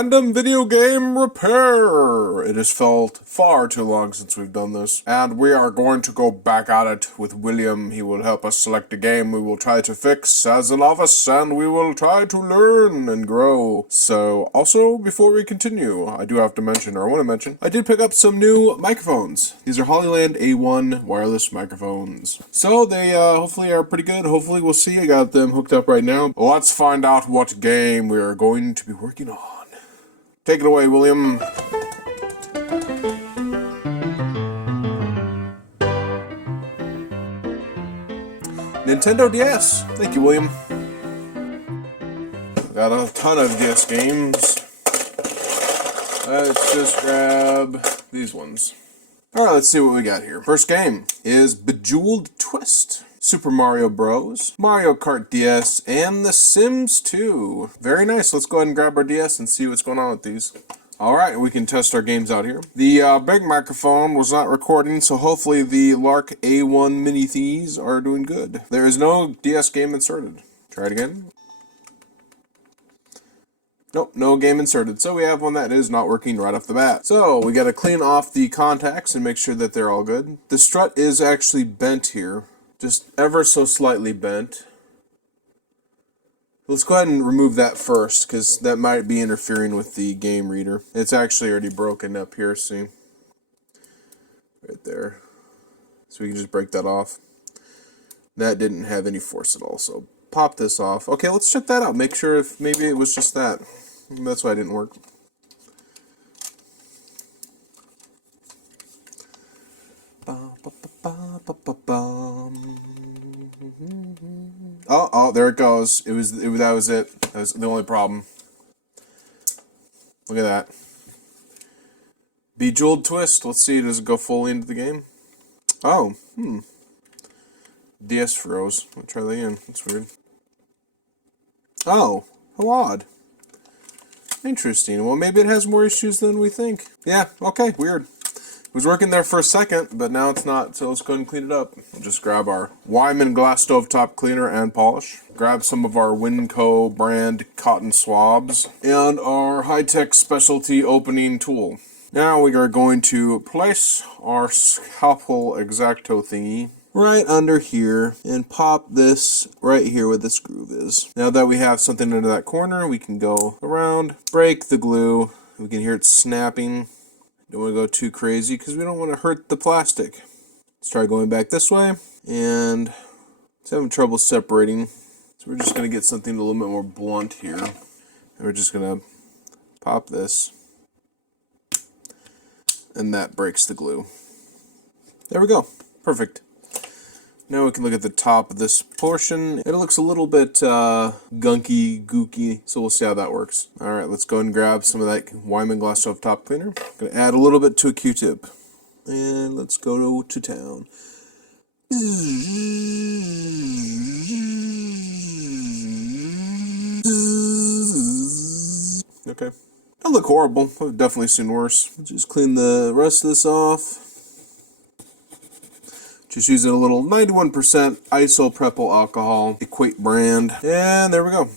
Random video game repair. It has felt far too long since we've done this, and we are going to go back at it with William. He will help us select a game we will try to fix as a novice, and we will try to learn and grow. So, also, before we continue, I do have to mention, or I want to mention, I did pick up some new microphones. These are Hollyland A1 wireless microphones. So, they hopefully are pretty good. Hopefully, we'll see. I got them hooked up right now. Let's find out what game we are going to be working on. Take it away, William. Nintendo DS. Thank you, William. Got a ton of DS games. Let's just grab these ones. Alright, let's see what we got here. First game is Bejeweled Twist. Super Mario Bros, Mario Kart DS, and The Sims 2. Very nice. Let's go ahead and grab our DS and see what's going on with these. Alright, we can test our games out here. The big microphone was not recording, so hopefully the Lark A1 mini thieves are doing good. There is no DS game inserted. Try it again. Nope, no game inserted. So we have one that is not working right off the bat. So we got to clean off the contacts and make sure that they're all good. The strut is actually bent here. Just ever so slightly bent. Let's go ahead and remove that first, because that might be interfering with the game reader. It's actually already broken up here, see? Right there. So we can just break that off. That didn't have any force at all, so pop this off. Okay, let's check that out. Make sure if maybe it was just that. That's why it didn't work. Oh, there it goes. That was it. That was the only problem. Look at that. Bejeweled Twist. Let's see, does it go fully into the game? Oh, DS froze. I'll try that again. That's weird. Oh, how odd. Interesting. Well, maybe it has more issues than we think. Yeah, okay, weird. It was working there for a second, but now it's not, so let's go ahead and clean it up. We'll just grab our Wyman glass stove top cleaner and polish. Grab some of our Winco brand cotton swabs. And our high-tech specialty opening tool. Now we are going to place our scalpel X-Acto thingy right under here and pop this right here where this groove is. Now that we have something under that corner, we can go around, break the glue. We can hear it snapping. Don't want to go too crazy because we don't want to hurt the plastic. Let's try going back this way, and it's having trouble separating. So we're just going to get something a little bit more blunt here. And we're just going to pop this, and that breaks the glue. There we go. Perfect. Now we can look at the top of this portion. It looks a little bit gunky, gooky, so we'll see how that works. Alright, let's go and grab some of that Wyman glass stove top cleaner. Gonna add a little bit to a Q-tip. And let's go to town. Okay. Doesn't look horrible. I've definitely seen worse. Just clean the rest of this off. Just using a little 91% isopropyl alcohol, Equate brand. And there we go.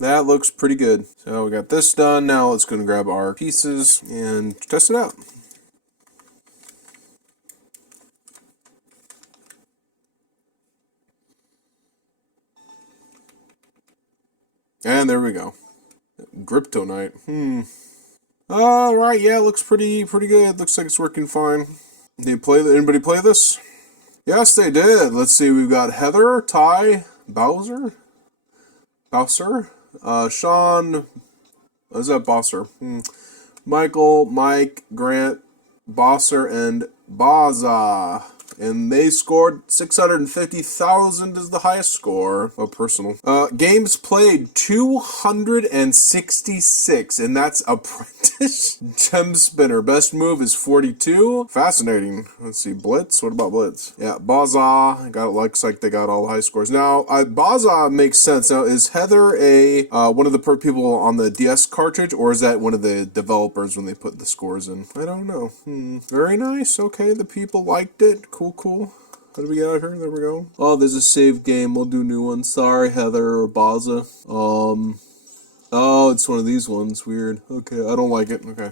That looks pretty good. So we got this done. Now let's go and grab our pieces and test it out. And there we go. Kryptonite. Alright, yeah, looks pretty good. Looks like it's working fine. Anybody play this? Yes, they did. Let's see. We've got Heather, Ty, Bowser, Sean. What is that? Bosser. Michael, Mike, Grant, Bosser, and Baza. And they scored 650,000 is the highest score. Oh, personal. Games played 266, and that's Apprentice Gem Spinner. Best move is 42. Fascinating. Let's see, Blitz. What about Blitz? Yeah, Baza. Looks like they got all the high scores. Now, Baza makes sense. Now, is Heather one of the people on the DS cartridge, or is that one of the developers when they put the scores in? I don't know. Very nice. Okay, the people liked it. Cool. How do we get out of here? There we go. Oh, there's a save game. We'll do new ones. Sorry, Heather or Baza. Oh, it's one of these ones. Weird. Okay, I don't like it. Okay.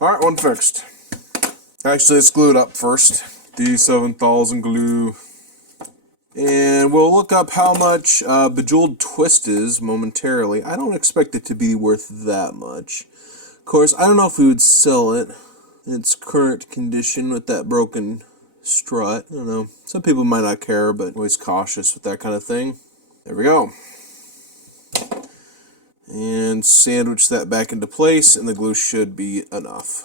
Alright, one fixed. Actually, let's glue it up first. D7000 glue. And we'll look up how much Bejeweled Twist is momentarily. I don't expect it to be worth that much. Of course, I don't know if we would sell it in its current condition with that broken strut. I don't know. Some people might not care, but always cautious with that kind of thing. There we go. And sandwich that back into place, and the glue should be enough.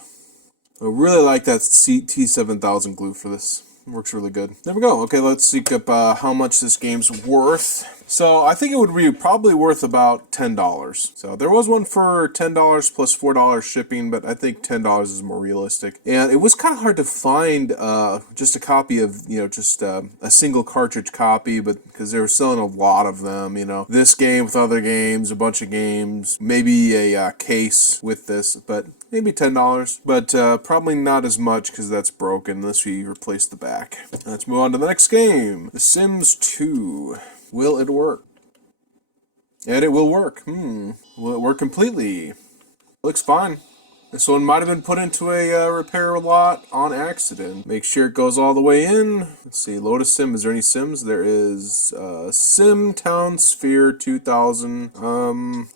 I really like that T7000 glue for this. It works really good. There we go. Okay, let's seek up how much this game's worth. So I think it would be probably worth about $10. So there was one for $10 plus $4 shipping, but I think $10 is more realistic. And it was kind of hard to find just a copy of, just a single cartridge copy, but because they were selling a lot of them, this game with other games, a bunch of games, maybe a case with this, but maybe $10, but probably not as much because that's broken unless we replace the back. Let's move on to the next game, The Sims 2. Will it work? And it will work. Will it work completely? Looks fine. This one might have been put into a repair lot on accident. Make sure it goes all the way in. Let's see, load a sim. Is there any sims? There is Sim Town Sphere 2000.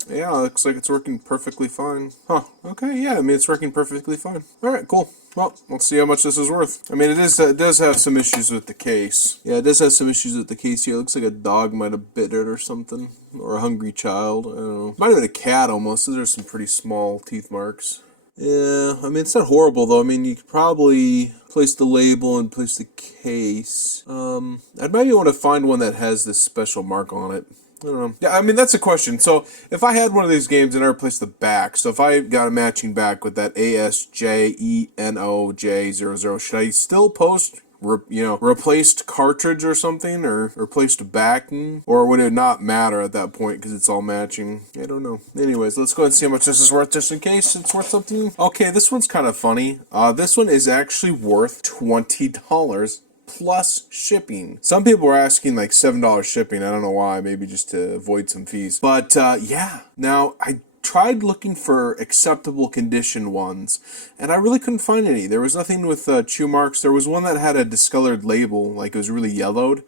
Yeah, looks like it's working perfectly fine. Huh, okay, yeah, I mean, it's working perfectly fine. Alright, cool. Well, let's see how much this is worth. I mean, it does have some issues with the case. Yeah, it does have some issues with the case here. It looks like a dog might have bit it or something. Or a hungry child. I don't know. Might have been a cat almost. Those are some pretty small teeth marks. Yeah, I mean, it's not horrible, though. I mean, you could probably place the label and place the case. I'd maybe want to find one that has this special mark on it. I don't know. Yeah, I mean, that's a question. So, if I had one of these games and I replaced the back, so if I got a matching back with that ASJENOJ00, should I still post replaced cartridge or something, or replaced backing, or would it not matter at that point because it's all matching? I don't know. Anyways, let's go ahead and see how much this is worth just in case it's worth something. Okay, this one's kind of funny. This one is actually worth $20 plus shipping. Some people are asking like $7 shipping. I don't know why. Maybe just to avoid some fees. But yeah. Now I tried looking for acceptable condition ones, and I really couldn't find any. There was nothing with chew marks. There was one that had a discolored label, like it was really yellowed.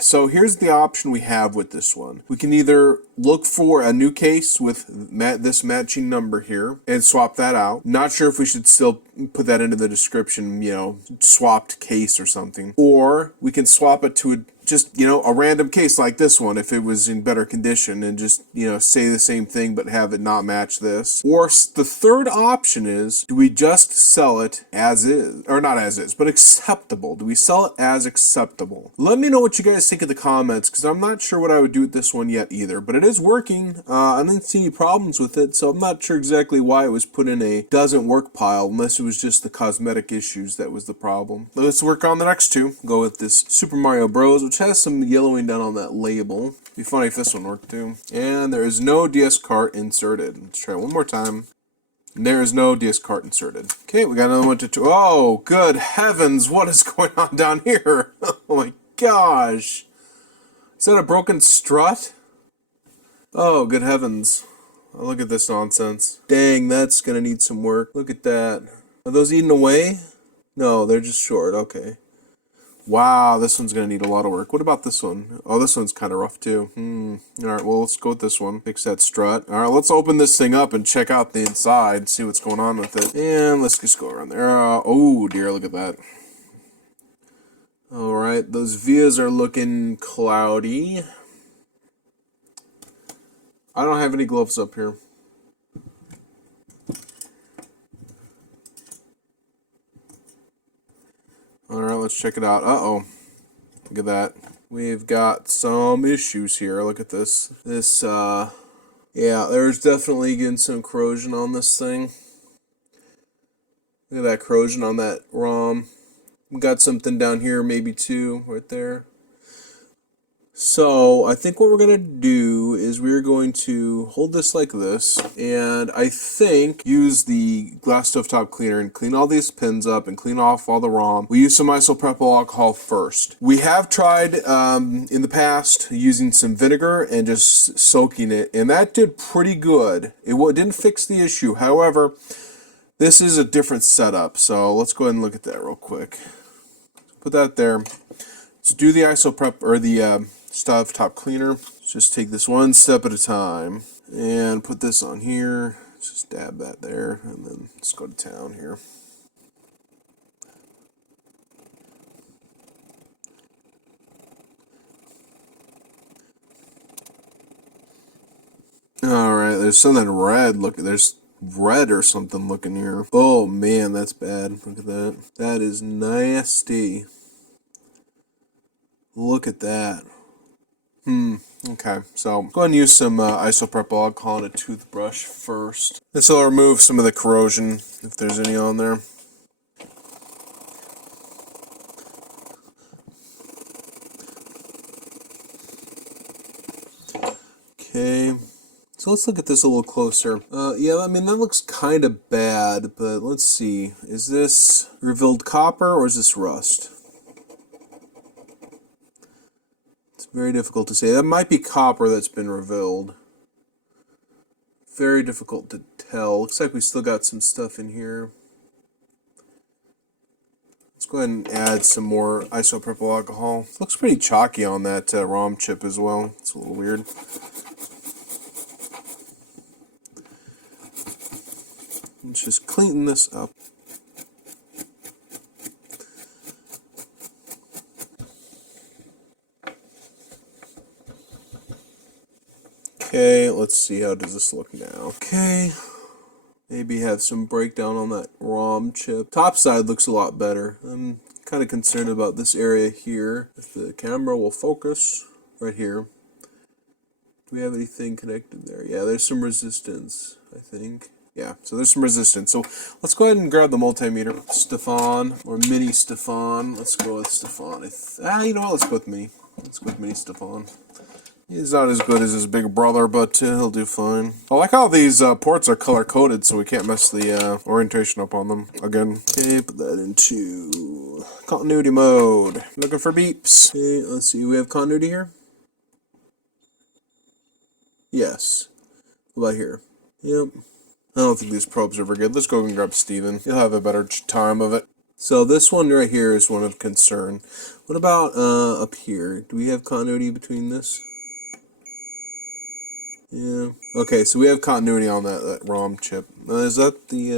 So here's the option we have with this one. We can either look for a new case with this matching number here and swap that out. Not sure if we should still put that into the description, swapped case or something. Or we can swap it to a random case like this one if it was in better condition and just, say the same thing but have it not match this. Or the third option is, do we just sell it as is? Or not as is, but acceptable. Do we sell it as acceptable? Let me know what you guys think in the comments, because I'm not sure what I would do with this one yet either. But it is working. I didn't see any problems with it, so I'm not sure exactly why it was put in a doesn't work pile, unless it was just the cosmetic issues that was the problem. Let's work on the next two. Go with this Super Mario Bros., which has some yellowing down on that label. Be funny if this one worked too. And there is no DS cart inserted. Let's try one more time. There is no DS cart inserted. Okay, we got another one to two. Oh, good heavens, what is going on down here? Oh my gosh. Is that a broken strut? Oh, good heavens. Oh, look at this nonsense. Dang, that's gonna need some work. Look at that. Are those eaten away? No, they're just short. Okay. Wow, this one's going to need a lot of work. What about this one? Oh, this one's kind of rough too. Alright, well, let's go with this one. Fix that strut. Alright, let's open this thing up and check out the inside, see what's going on with it. And let's just go around there. Oh dear, look at that. Alright, those vias are looking cloudy. I don't have any gloves up here. Alright, let's check it out. Uh-oh. Look at that. We've got some issues here. Look at this. Yeah, there's definitely getting some corrosion on this thing. Look at that corrosion on that ROM. We got something down here, maybe too, right there. So I think what we're going to do is we're going to hold this like this, and I think use the glass stovetop cleaner and clean all these pins up and clean off all the ROM. We use some isopropyl alcohol first. We have tried in the past using some vinegar and just soaking it, and that did pretty good. It didn't fix the issue. However, this is a different setup, so let's go ahead and look at that real quick. Put that there. Let's do the isoprep or the stovetop cleaner. Just take this one step at a time and put this on here. Just dab that there, and then let's go to town here. All right, there's something red. Look, there's red or something looking here. Oh man, that's bad. Look at that. That is nasty. Look at that. Okay, so go ahead and use some isopropyl alcohol on a toothbrush first. This will remove some of the corrosion, if there's any on there. Okay, so let's look at this a little closer. Yeah, I mean, that looks kind of bad, but let's see. Is this revealed copper or is this rust? Very difficult to say. That might be copper that's been revealed. Very difficult to tell. Looks like we still got some stuff in here. Let's go ahead and add some more isopropyl alcohol. Looks pretty chalky on that ROM chip as well. It's a little weird. Let's just clean this up. Okay, let's see, how does this look now? Okay, maybe have some breakdown on that ROM chip. Top side looks a lot better. I'm kind of concerned about this area here. If the camera will focus right here. Do we have anything connected there? Yeah, there's some resistance, I think. Yeah, so there's some resistance. So let's go ahead and grab the multimeter. Stefan, or Mini Stefan. Let's go with Stefan. You know what? Let's go with Mini. Let's go with Mini Stefan. He's not as good as his big brother, but he'll do fine. I like how these ports are color-coded, so we can't mess the orientation up on them again. Okay, put that into continuity mode. Looking for beeps. Okay, let's see. We have continuity here? Yes. What about here? Yep. I don't think these probes are very good. Let's go and grab Steven. He'll have a better time of it. So this one right here is one of concern. What about up here? Do we have continuity between this? Yeah. Okay, so we have continuity on that ROM chip. Is that the,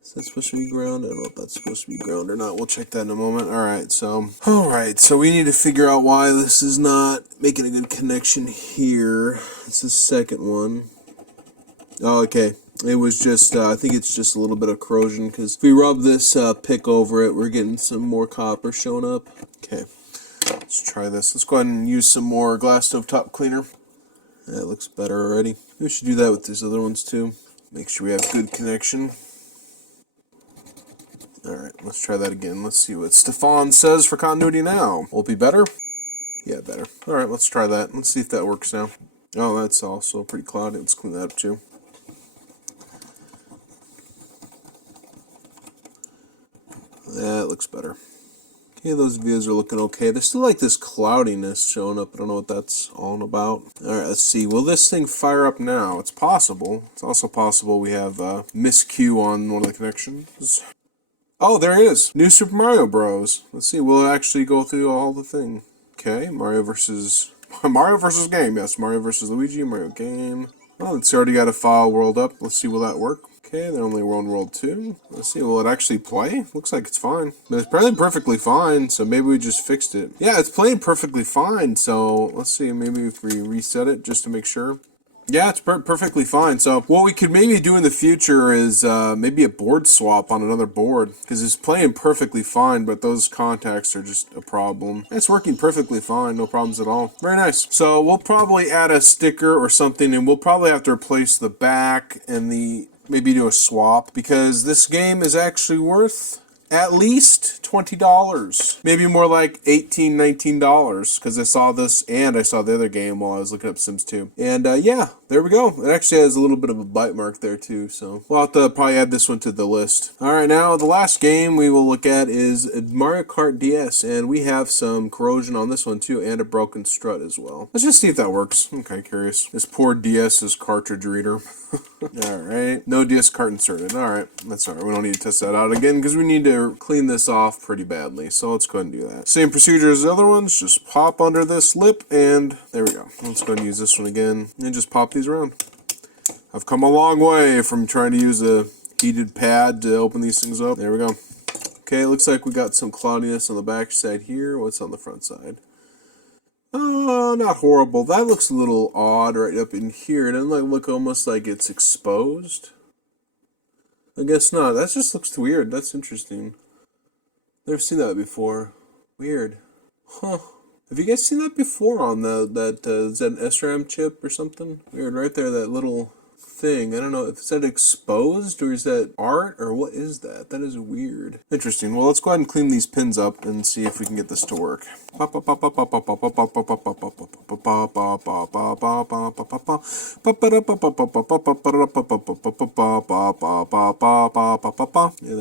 is that supposed to be ground? I don't know if that's supposed to be ground or not. We'll check that in a moment. Alright, so we need to figure out why this is not making a good connection here. It's the second one. Oh, okay. It was just, I think it's just a little bit of corrosion, because if we rub this pick over it, we're getting some more copper showing up. Okay, let's try this. Let's go ahead and use some more glass stovetop cleaner. That looks better already. We should do that with these other ones too. Make sure we have good connection. Alright, let's try that again. Let's see what Stefan says for continuity now. Will it be better? Yeah, better. Alright, let's try that. Let's see if that works now. Oh, that's also pretty cloudy. Let's clean that up too. That looks better. Okay, those views are looking okay. There's still like this cloudiness showing up. I don't know what that's all about. Alright, let's see. Will this thing fire up now? It's possible. It's also possible we have miscue on one of the connections. Oh, there it is. New Super Mario Bros. Let's see. Will it actually go through all the thing? Okay, Mario versus game. Yes, Mario versus Luigi. Mario game. Oh, it's already got a file world up. Let's see. Will that work? Okay, they're only World 2. Let's see, will it actually play? Looks like it's fine. But it's probably perfectly fine, so maybe we just fixed it. Yeah, it's playing perfectly fine, so let's see, maybe if we reset it just to make sure. Yeah, it's perfectly fine. So what we could maybe do in the future is maybe a board swap on another board, because it's playing perfectly fine, but those contacts are just a problem. It's working perfectly fine, no problems at all. Very nice. So we'll probably add a sticker or something, and we'll probably have to replace the back and maybe do a swap, because this game is actually worth at least $20. Maybe more like $18, $19, because I saw this and I saw the other game while I was looking up Sims 2. And yeah, there we go. It actually has a little bit of a bite mark there too, so we'll have to probably add this one to the list. Alright, now the last game we will look at is Mario Kart DS, and we have some corrosion on this one too, and a broken strut as well. Let's just see if that works. I'm kind of curious. This poor DS's cartridge reader. Alright, no DS cart inserted. Alright, that's alright. We don't need to test that out again because we need to clean this off pretty badly. So let's go ahead and do that. Same procedure as the other ones. Just pop under this lip and there we go. Let's go ahead and use this one again and just pop these around. I've come a long way from trying to use a heated pad to open these things up. There we go. Okay, it looks like we got some cloudiness on the back side here. What's on the front side? Oh, not horrible. That looks a little odd right up in here. It doesn't look almost like it's exposed. I guess not. That just looks weird. That's interesting. Never seen that before. Weird. Huh. Have you guys seen that before on is that an SRAM chip or something? Weird, right there, that little thing. I don't know, is that exposed or is that art or what is that? That is weird. Interesting. Well, let's go ahead and clean these pins up and see if we can get this to work. Yeah, there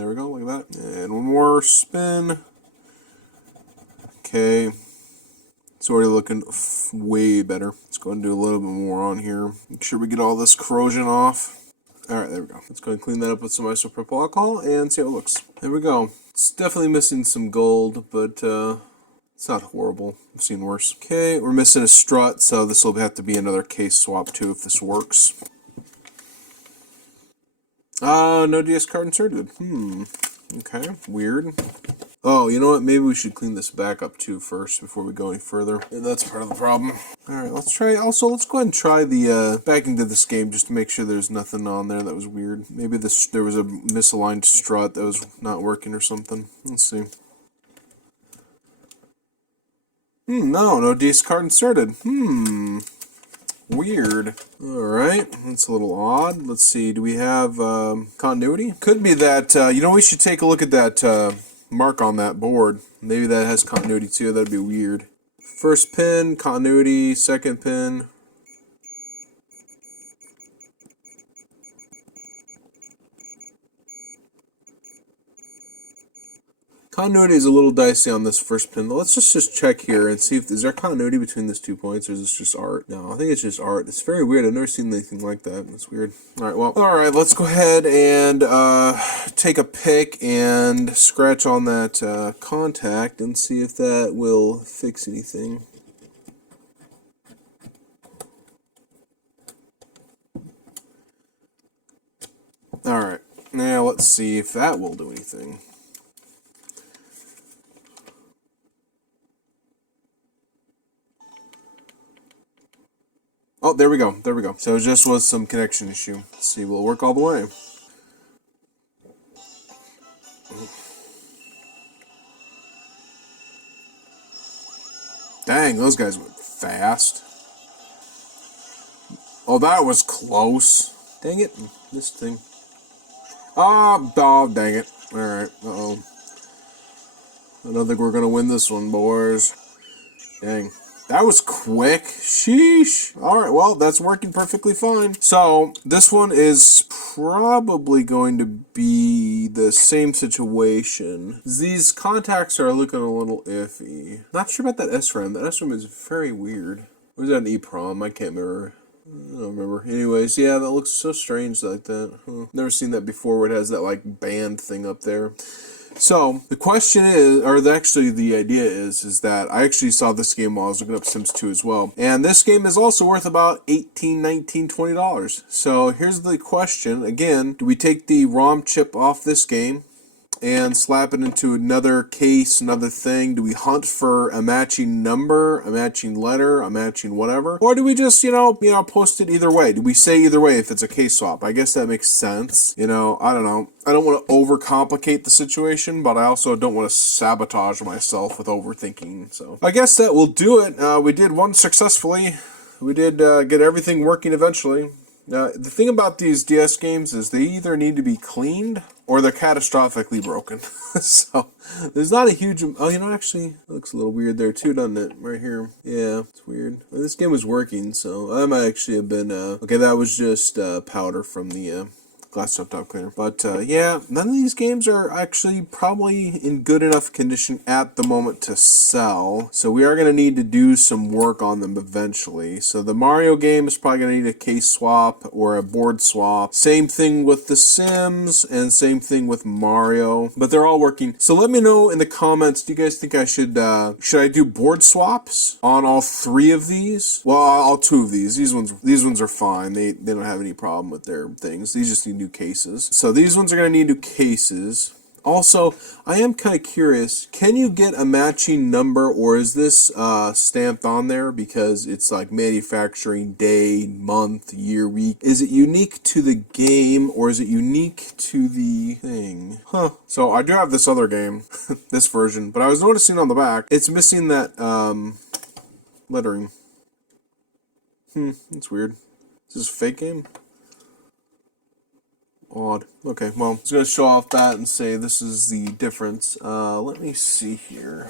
we go, look at that. And one more spin. Okay. It's already looking way better. Let's go and do a little bit more on here. Make sure we get all this corrosion off. Alright, there we go. Let's go and clean that up with some isopropyl alcohol and see how it looks. There we go. It's definitely missing some gold, but it's not horrible. I've seen worse. Okay, we're missing a strut, so this will have to be another case swap too if this works. No DS card inserted. Okay, weird. Oh, you know what? Maybe we should clean this back up too first before we go any further. And that's part of the problem. Alright, let's try. Also, let's go ahead and try the back into this game just to make sure there's nothing on there that was weird. Maybe there was a misaligned strut that was not working or something. Let's see. No DS card inserted. Weird. Alright, that's a little odd. Let's see, do we have continuity? Could be that, you know, we should take a look at that mark on that board. Maybe that has continuity too, that'd be weird. First pin, continuity, second pin. Continuity is a little dicey on this first pin. Let's just check here and see if is there continuity between these 2 points or is this just art? No, I think it's just art. It's very weird. I've never seen anything like that. It's weird. Alright, let's go ahead and take a pick and scratch on that contact and see if that will fix anything. Alright, now let's see if that will do anything. Oh, there we go. There we go. So it just was some connection issue. Let's see, will it work all the way? Dang, those guys went fast. Oh, that was close. Dang it. This thing. Oh, dang it. Alright, uh-oh. I don't think we're going to win this one, boys. Dang. That was quick. Sheesh. Alright, well, that's working perfectly fine. So, this one is probably going to be the same situation. These contacts are looking a little iffy. Not sure about that SRAM. That SRAM is very weird. Or is that an EEPROM? I can't remember. I don't remember. Anyways, yeah, that looks so strange like that. Never seen that before where it has that, like, band thing up there. So, the question is, or actually the idea is that I actually saw this game while I was looking up Sims 2 as well. And this game is also worth about $18, $19, $20. So, here's the question. Again, do we take the ROM chip off this game and slap it into another case, another thing? Do we hunt for a matching number, a matching letter, a matching whatever? Or do we just, you know, post it either way? Do we say either way if it's a case swap? I guess that makes sense. You know, I don't know. I don't want to overcomplicate the situation, but I also don't want to sabotage myself with overthinking. So I guess that will do it. We did one successfully. We did get everything working eventually. The thing about these DS games is they either need to be cleaned or they're catastrophically broken. So there's not a huge... Oh, actually, it looks a little weird there too, doesn't it? Right here. Yeah, it's weird. Well, this game was working, so I might actually have been... Okay, that was just powder from the... glass top cleaner. But yeah, none of these games are actually probably in good enough condition at the moment to sell. So we are going to need to do some work on them eventually. So the Mario game is probably going to need a case swap or a board swap. Same thing with The Sims and same thing with Mario. But they're all working. So let me know in the comments, do you guys think I should I do board swaps on all 3 of these? Well, all 2 of these. These ones are fine. They don't have any problem with their things. These just need new cases. So these ones are going to need new cases. Also, I am kind of curious, can you get a matching number, or is this stamped on there because it's like manufacturing day, month, year, week? Is it unique to the game, or is it unique to the thing? Huh. So I do have this other game, this version, but I was noticing on the back, it's missing that lettering. That's weird. Is this a fake game? Odd. Okay, well, I was going to show off that and say this is the difference. Let me see here.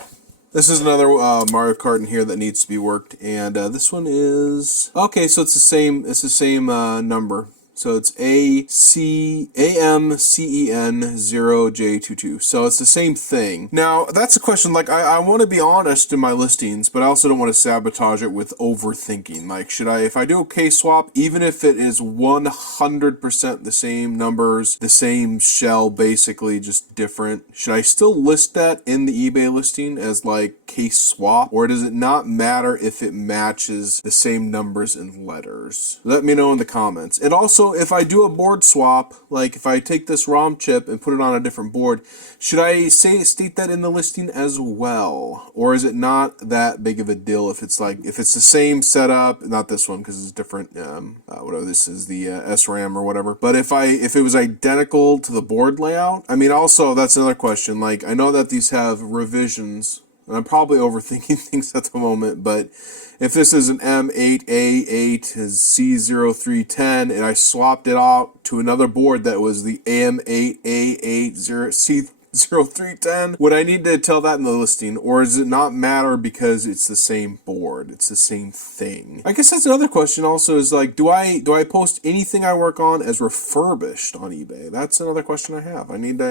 This is another Mario Kart in here that needs to be worked, and this one is... Okay, so it's the same number. So it's AMCEN0J22. So it's the same thing. Now, that's a question, like, I want to be honest in my listings, but I also don't want to sabotage it with overthinking. Like, if I do a case swap, even if it is 100% the same numbers, the same shell, basically, just different, should I still list that in the eBay listing as, like, case swap? Or does it not matter if it matches the same numbers and letters? Let me know in the comments. And also, if I do a board swap, like if I take this ROM chip and put it on a different board, should I state that in the listing as well? Or is it not that big of a deal if it's the same setup, not this one because it's different, whatever this is, the SRAM or whatever. But if it was identical to the board layout, I mean, also that's another question. Like, I know that these have revisions, and I'm probably overthinking things at the moment, but if this is an M8A8C0310 and I swapped it out to another board that was the M8A80C0310, would I need to tell that in the listing, or does it not matter because it's the same board? It's the same thing. I guess that's another question also, is like, do I post anything I work on as refurbished on eBay? That's another question I have. I need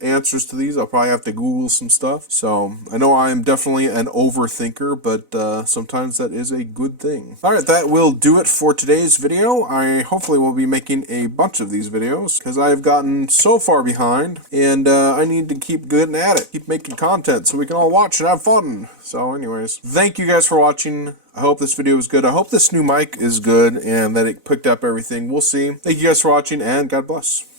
answers to these. I'll probably have to Google some stuff. So I know I'm definitely an overthinker, but sometimes that is a good thing. Alright, that will do it for today's video. I hopefully will be making a bunch of these videos because I've gotten so far behind, and I need to keep getting at it, keep making content so we can all watch and have fun. So anyways, thank you guys for watching. I hope this video was good. I hope this new mic is good and that it picked up everything. We'll see. Thank you guys for watching, and God bless.